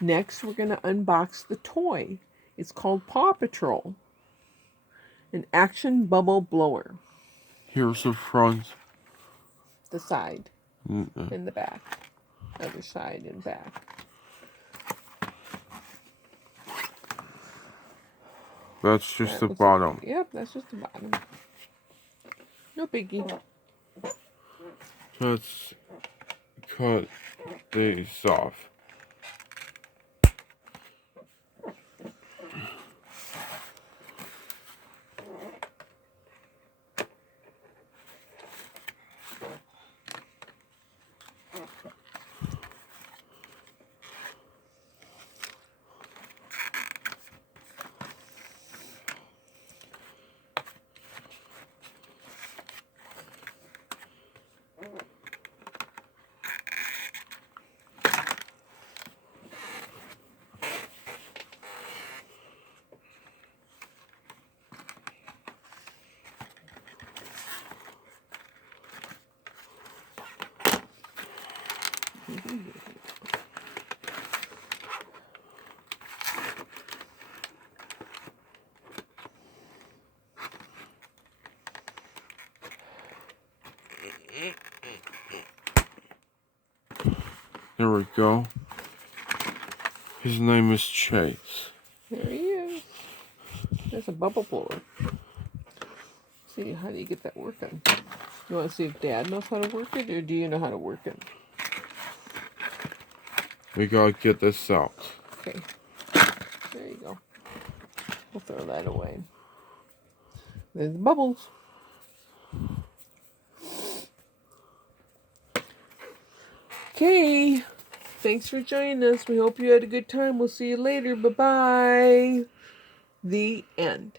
Next, we're going to unbox the toy. It's called Paw Patrol. An action bubble blower. Here's the front. The side and the back. Other side and back. That's just the bottom. Yep, that's just the bottom. No biggie. Let's cut these off. There we go. His name is Chase. There he is. There's a bubble blower. See, how do you get that working? You want to see if Dad knows how to work it, or do you know how to work it? We gotta get this out. Okay. There you go. We'll throw that away. There's the bubbles. Okay. Thanks for joining us. We hope you had a good time. We'll see you later. Bye-bye. The end.